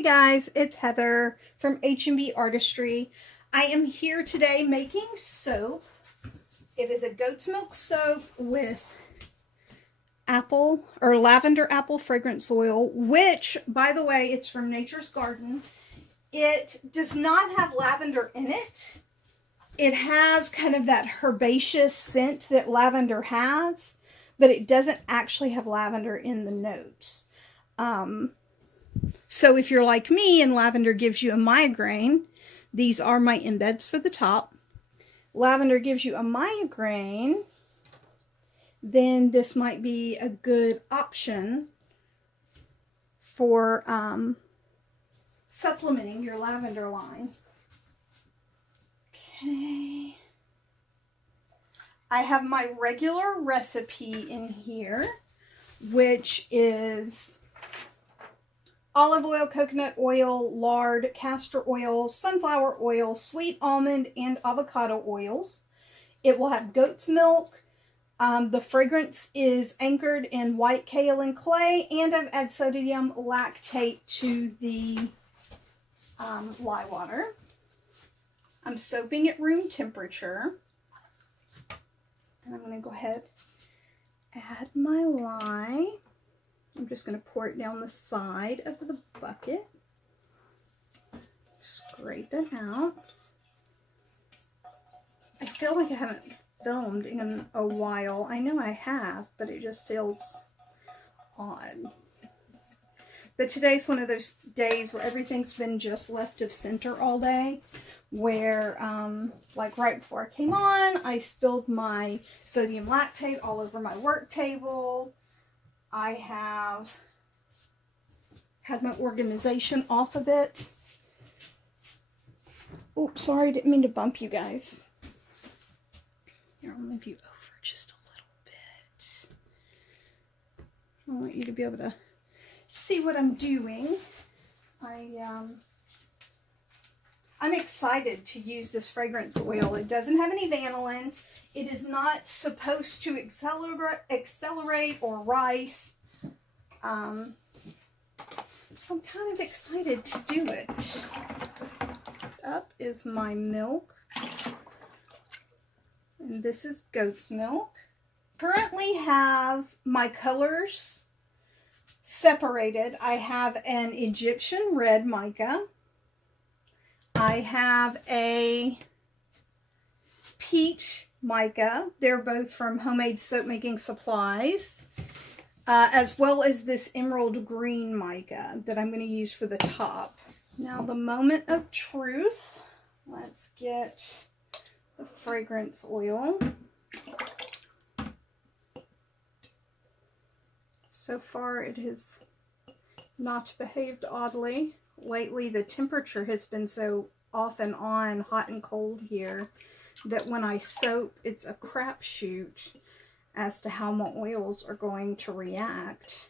Hey guys, it's Heather from H&B Artistry. I am here today making soap. It is a goat's milk soap with apple or lavender apple fragrance oil, which, by the way, it's from Nature's Garden. It does not have lavender in it. It has kind of that herbaceous scent that lavender has, but it doesn't actually have lavender in the notes. So if you're like me and lavender gives you a migraine, these are my embeds for the top. Lavender gives you a migraine, then this might be a good option for supplementing your lavender line. Okay. I have my regular recipe in here, which is olive oil, coconut oil, lard, castor oil, sunflower oil, sweet almond, and avocado oils. It will have goat's milk. The fragrance is anchored in white kaolin clay, and I've added sodium lactate to the lye water. I'm soaping at room temperature. And I'm going to go ahead and add my lye. I'm just going to pour it down the side of the bucket. Scrape it out. I feel like I haven't filmed in a while. I know I have, but it just feels odd. But today's one of those days where everything's been just left of center all day. Where, like right before I came on, I spilled my sodium lactate all over my work table. I have had my organization off of it. Oops, sorry, didn't mean to bump you guys. Here, I'll move you over just a little bit. I want you to be able to see what I'm doing. I'm excited to use this fragrance oil. It doesn't have any vanillin. It is not supposed to accelerate or rise. So I'm kind of excited to do it. Up is my milk. And this is goat's milk. Currently have my colors separated. I have an Egyptian red mica. I have a peach mica. They're both from Homemade Soap Making Supplies, as well as this emerald green mica that I'm going to use for the top. Now the moment of truth. Let's get the fragrance oil. So far it has not behaved oddly. Lately the temperature has been so off and on, hot and cold here, that when I soap, it's a crapshoot as to how my oils are going to react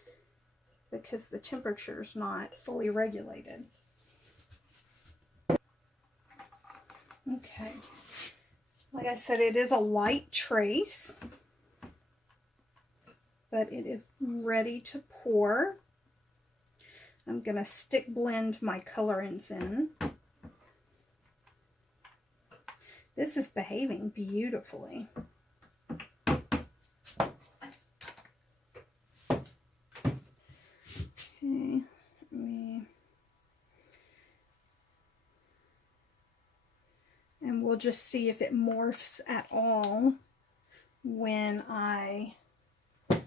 because the temperature is not fully regulated. Okay. Like I said, it is a light trace, but it is ready to pour. I'm going to stick blend my colorants in. This is behaving beautifully. Okay, and we'll just see if it morphs at all when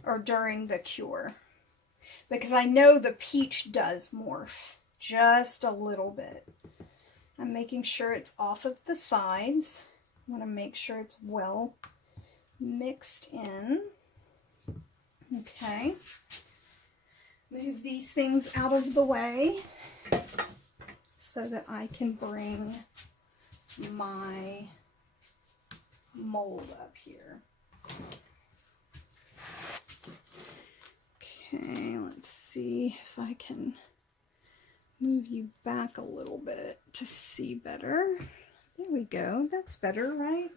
or during the cure. Because I know the peach does morph just a little bit. I'm making sure it's off of the sides. I want to make sure it's well mixed in. Okay. Move these things out of the way so that I can bring my mold up here. Okay, let's see if I can move you back a little bit to see better. There we go. That's better, right?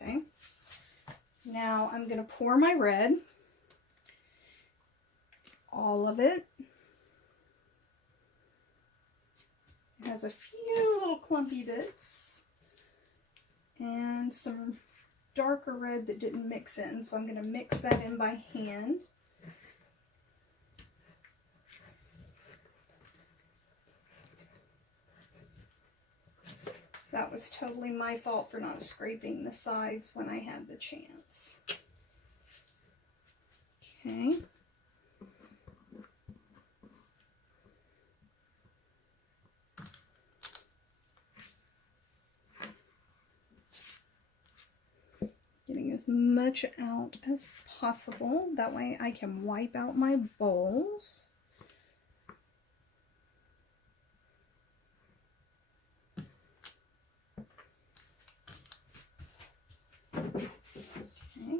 Okay. Now I'm going to pour my red. All of it. has a few little clumpy bits and some darker red that didn't mix in, so I'm going to mix that in by hand. That was totally my fault for not scraping the sides when I had the chance. Okay. Getting as much out as possible. That way I can wipe out my bowls. Okay.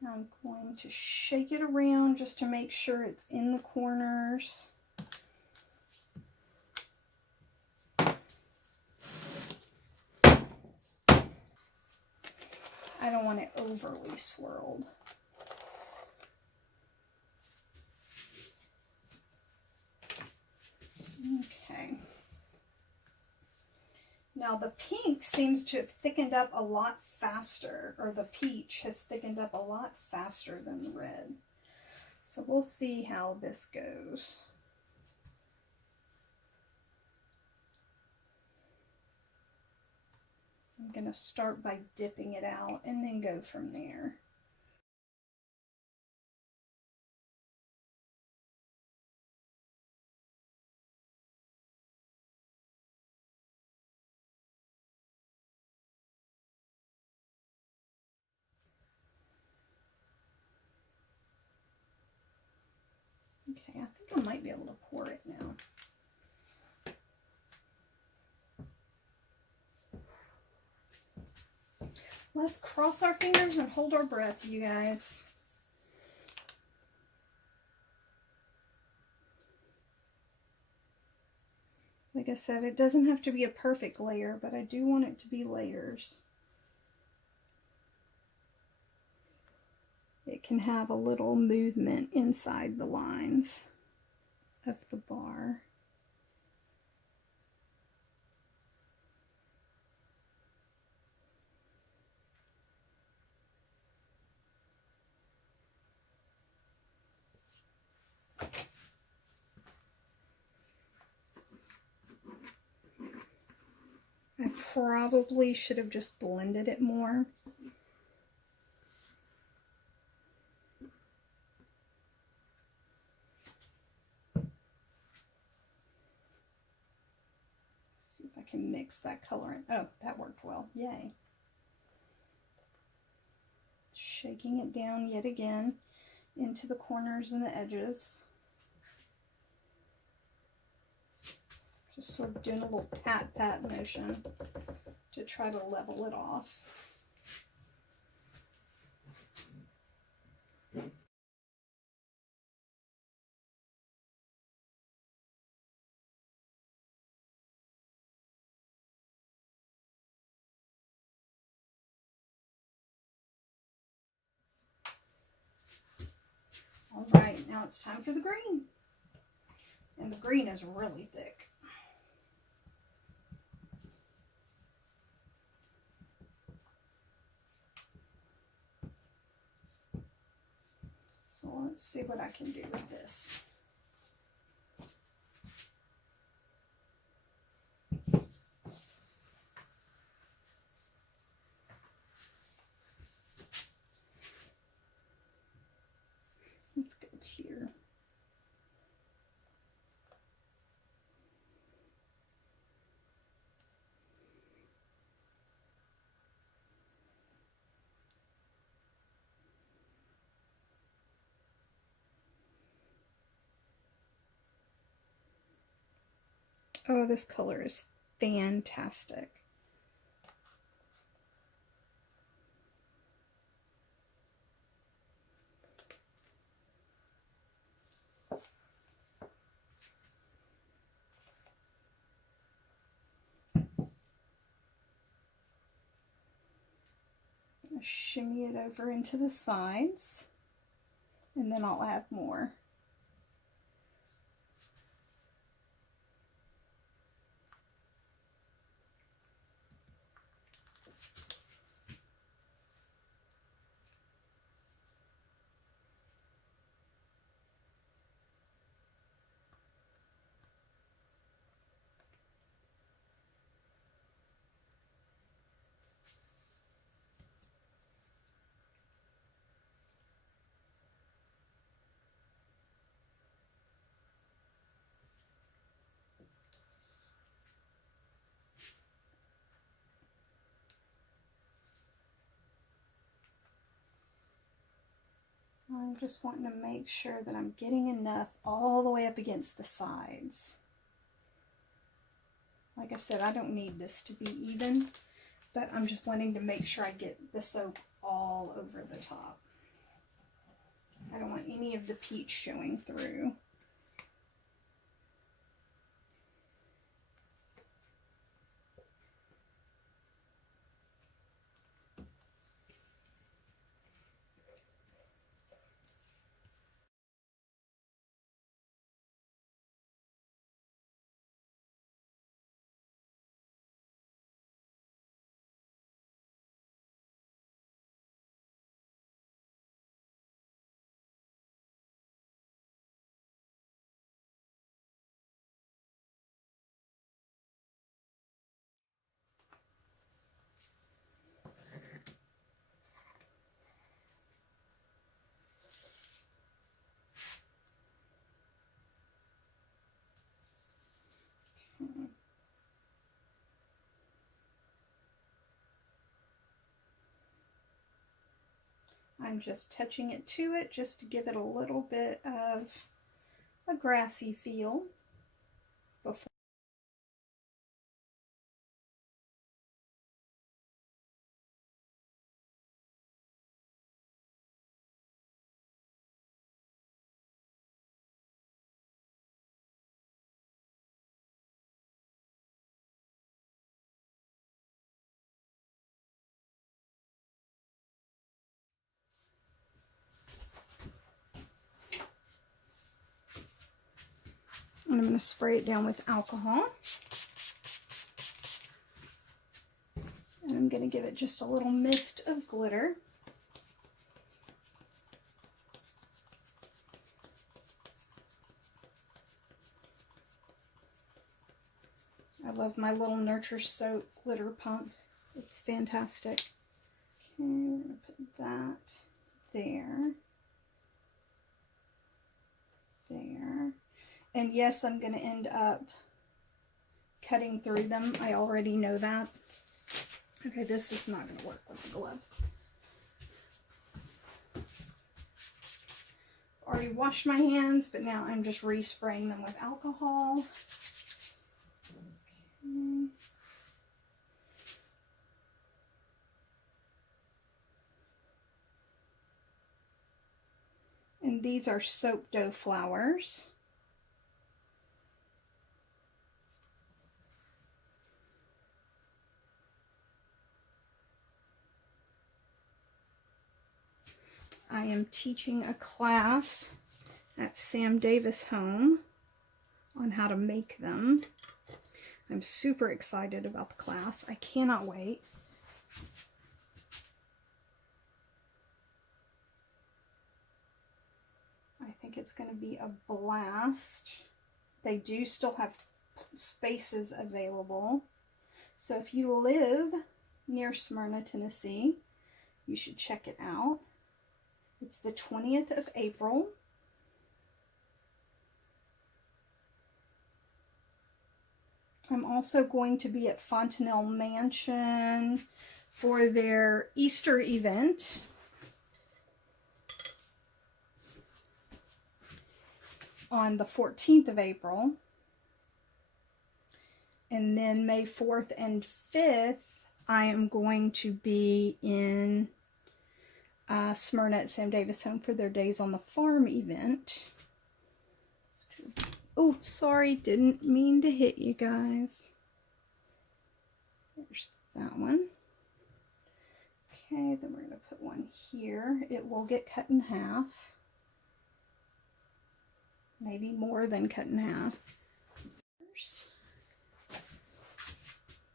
Now I'm going to shake it around just to make sure it's in the corners. I don't want it overly swirled. Okay. Now the pink seems to have thickened up a lot faster, or the peach has thickened up a lot faster than the red. So we'll see how this goes. I'm going to start by dipping it out and then go from there. Okay, I think I might be able to pour it now. Let's cross our fingers and hold our breath, you guys. Like I said, it doesn't have to be a perfect layer, but I do want it to be layers. It can have a little movement inside the lines of the bar. I probably should have just blended it more. See if I can mix that color in. Oh, that worked well. Yay. Shaking it down yet again into the corners and the edges. Just sort of doing a little pat motion to try to level it off. All right, now it's time for the green. And the green is really thick. So let's see what I can do with this. Let's go here. Oh, this color is fantastic. Shimmy it over into the sides, and then I'll add more. I'm just wanting to make sure that I'm getting enough all the way up against the sides. Like I said, I don't need this to be even, but I'm just wanting to make sure I get the soap all over the top. I don't want any of the peach showing through. I'm just touching it to it just to give it a little bit of a grassy feel before. And I'm going to spray it down with alcohol. And I'm going to give it just a little mist of glitter. I love my little Nurture Soap glitter pump. It's fantastic. Okay, we're going to put that there. There. And yes, I'm going to end up cutting through them. I already know that. Okay, this is not going to work with the gloves. Already washed my hands, but now I'm just respraying them with alcohol. Okay. And these are soap dough flowers. I am teaching a class at Sam Davis Home on how to make them. I'm super excited about the class. I cannot wait. I think it's going to be a blast. They do still have spaces available. So if you live near Smyrna, Tennessee, you should check it out. It's the 20th of April. I'm also going to be at Fontanelle Mansion for their Easter event. On the 14th of April. And then May 4th and 5th, I am going to be in Smyrna at Sam Davis Home for their Days on the Farm event. Oh, sorry, didn't mean to hit you guys. There's that one. Okay, then we're going to put one here. It will get cut in half. Maybe more than cut in half.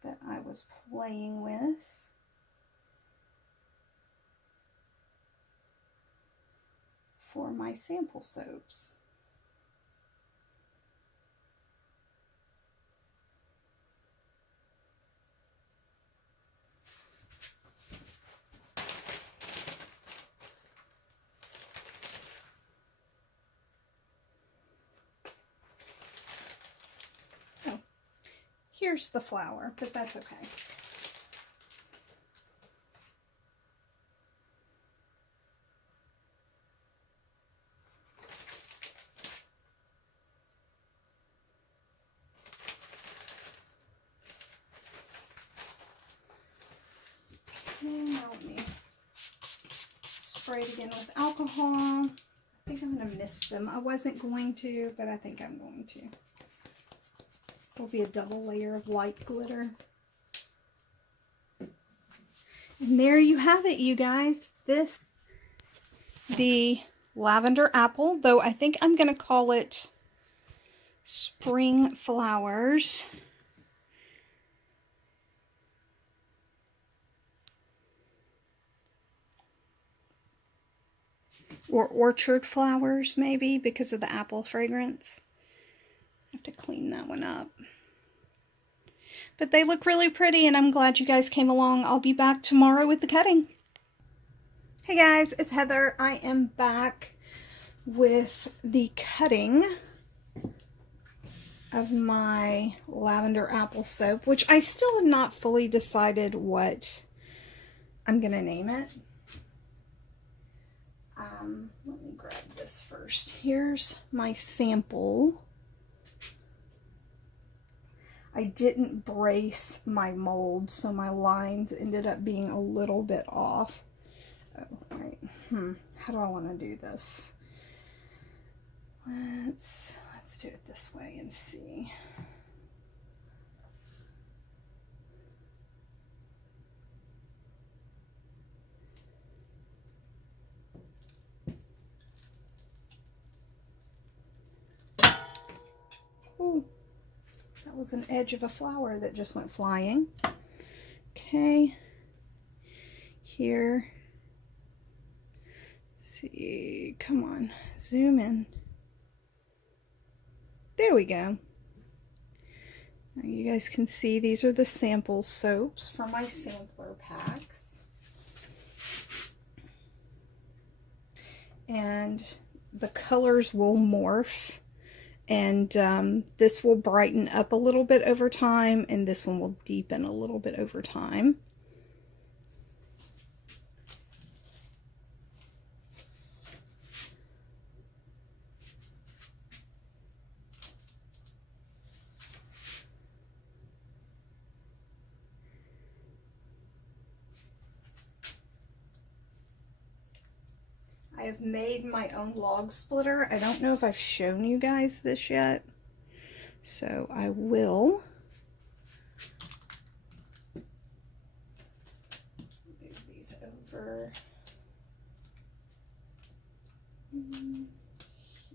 That I was playing with. For my sample soaps. Oh, here's the flower, but that's okay. spray it again with alcohol. I think I'm going to mist them. I wasn't going to, but I think I'm going to. There'll be a double layer of light glitter. And there you have it, you guys. This, the lavender apple, though I think I'm going to call it Spring Flowers. Or Orchard Flowers, maybe, because of the apple fragrance. I have to clean that one up. But they look really pretty, and I'm glad you guys came along. I'll be back tomorrow with the cutting. Hey guys, it's Heather. I am back with the cutting of my lavender apple soap, which I still have not fully decided what I'm going to name it. Let me grab this first. Here's my sample. I didn't brace my mold, so my lines ended up being a little bit off. Oh, right. How do I want to do this? Let's do it this way and see. Ooh, that was an edge of a flower that just went flying. Okay, here. Let's see, come on, zoom in. There we go. Now you guys can see these are the sample soaps from my sampler packs. And the colors will morph. And this will brighten up a little bit over time, and this one will deepen a little bit over time. I have made my own log splitter. I don't know if I've shown you guys this yet, so I will. Move these over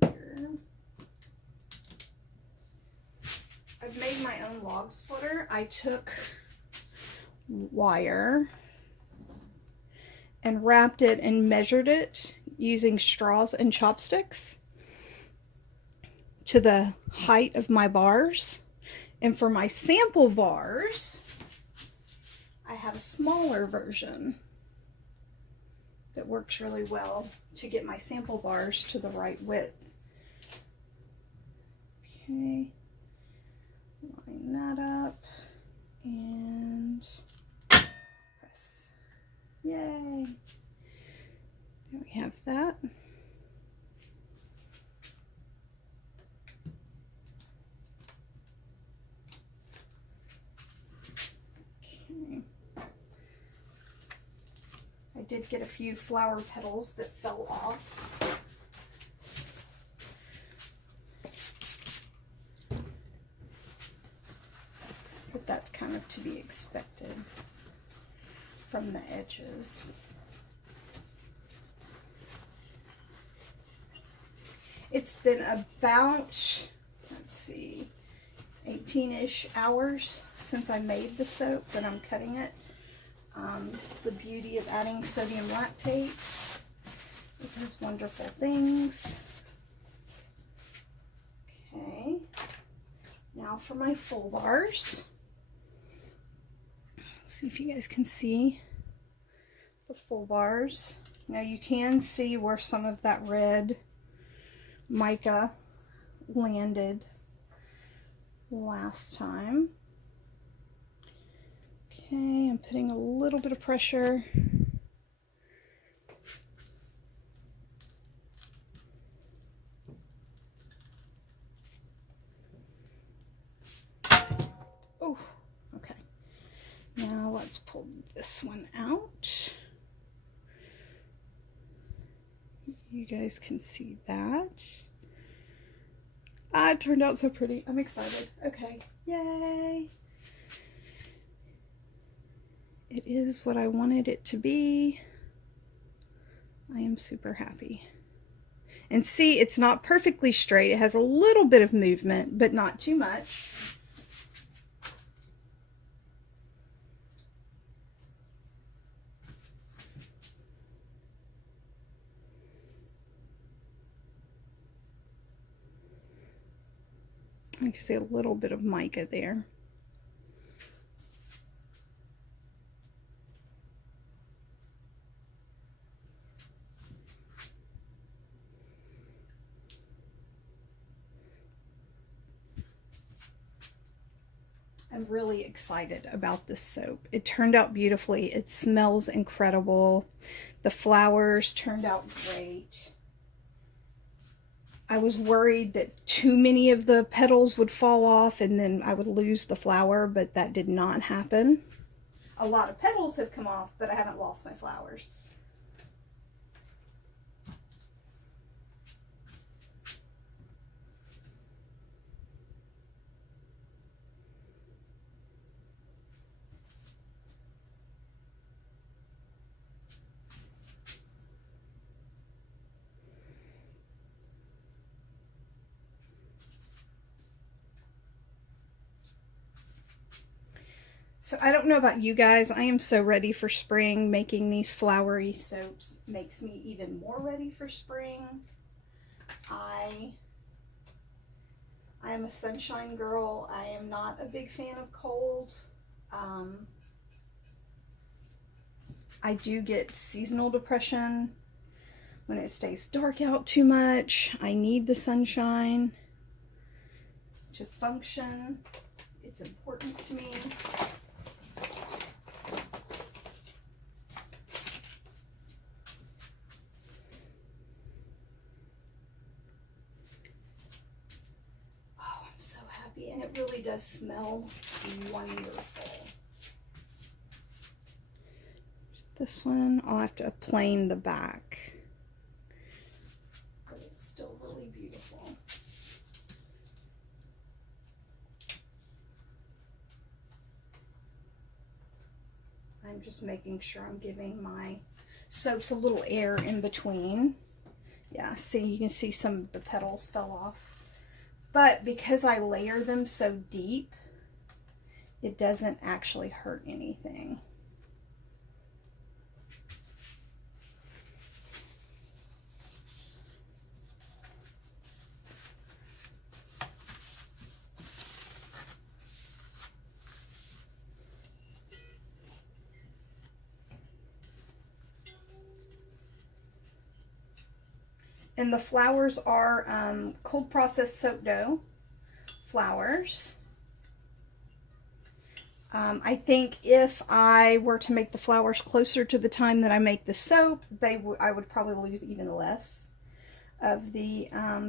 here. I've made my own log splitter. I took wire and wrapped it and measured it using straws and chopsticks to the height of my bars. And for my sample bars, I have a smaller version that works really well to get my sample bars to the right width. Okay, line that up and press. Yay! There we have that. Okay. I did get a few flower petals that fell off. But that's kind of to be expected from the edges. It's been about, let's see, 18-ish hours since I made the soap that I'm cutting it. The beauty of adding sodium lactate, it does wonderful things. Okay, now for my full bars. Let's see if you guys can see the full bars. Now you can see where some of that red mica landed last time. Okay, I'm putting a little bit of pressure. Oh, okay. Now let's pull this one out. you guys can see that. Ah, it turned out so pretty. I'm excited. Okay, yay. It is what I wanted it to be. I am super happy. And see, it's not perfectly straight. It has a little bit of movement, but not too much. I can see a little bit of mica there. I'm really excited about this soap. It turned out beautifully. It smells incredible. The flowers turned out great. I was worried that too many of the petals would fall off and then I would lose the flower, but that did not happen. A lot of petals have come off, but I haven't lost my flowers. So I don't know about you guys, I am so ready for spring. Making these flowery soaps makes me even more ready for spring. I am a sunshine girl. I am not a big fan of cold. I do get seasonal depression when it stays dark out too much. I need the sunshine to function. It's important to me. And it really does smell wonderful. This one, I'll have to plane the back, but it's still really beautiful. I'm just making sure I'm giving my soaps a little air in between. Yeah, see, you can see some of the petals fell off. But because I layer them so deep, it doesn't actually hurt anything. And the flowers are cold processed soap dough flowers. I think if I were to make the flowers closer to the time that I make the soap, I would probably lose even less of the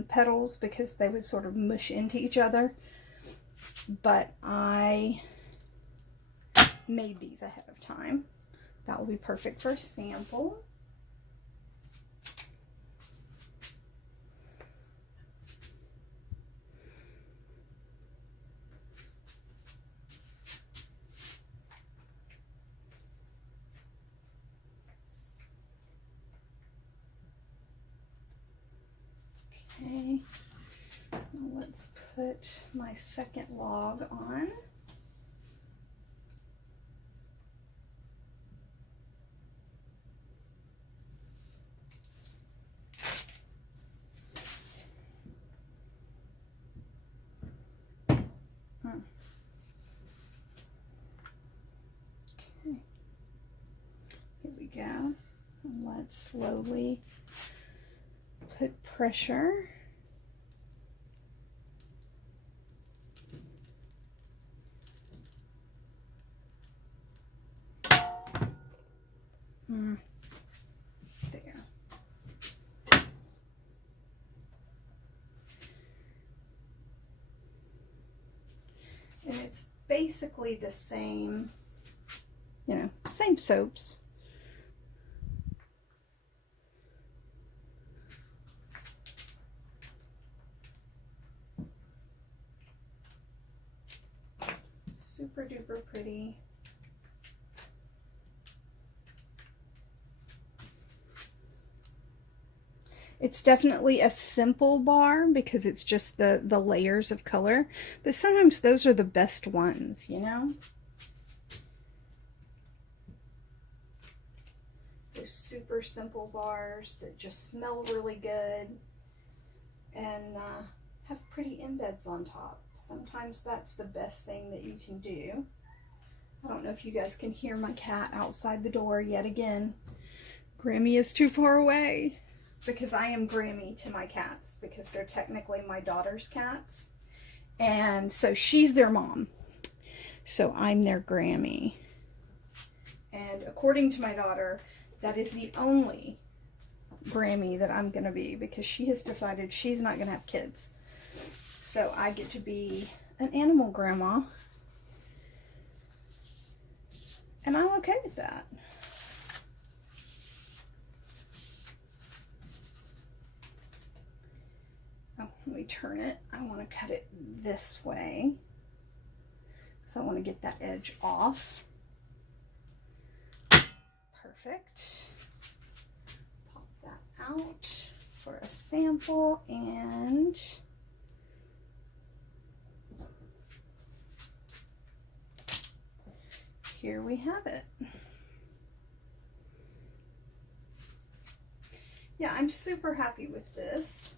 petals because they would sort of mush into each other. But I made these ahead of time. That will be perfect for a sample. Okay, now let's put my second log on. Okay, here we go. And let's slowly put pressure. There. And it's basically the same, same soaps. Super duper pretty. It's definitely a simple bar because it's just the layers of color, but sometimes those are the best ones, you know? Those super simple bars that just smell really good and have pretty embeds on top. Sometimes that's the best thing that you can do. I don't know if you guys can hear my cat outside the door yet again. Grammy is too far away because I am Grammy to my cats because they're technically my daughter's cats. And so she's their mom. So I'm their Grammy. And according to my daughter, that is the only Grammy that I'm going to be because she has decided she's not going to have kids. So I get to be an animal grandma. And I'm okay with that. Oh, let me turn it. I want to cut it this way because I want to get that edge off. Perfect. Pop that out for a sample, and here we have it. Yeah, I'm super happy with this.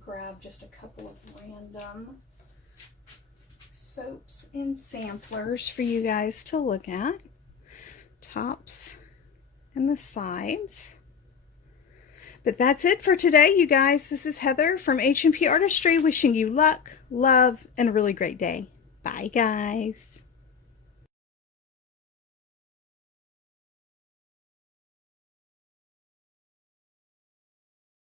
Grab just a couple of random soaps and samplers for you guys to look at. Tops and the sides. But that's it for today, you guys. This is Heather from H&P Artistry wishing you luck, love, and a really great day. Bye, guys.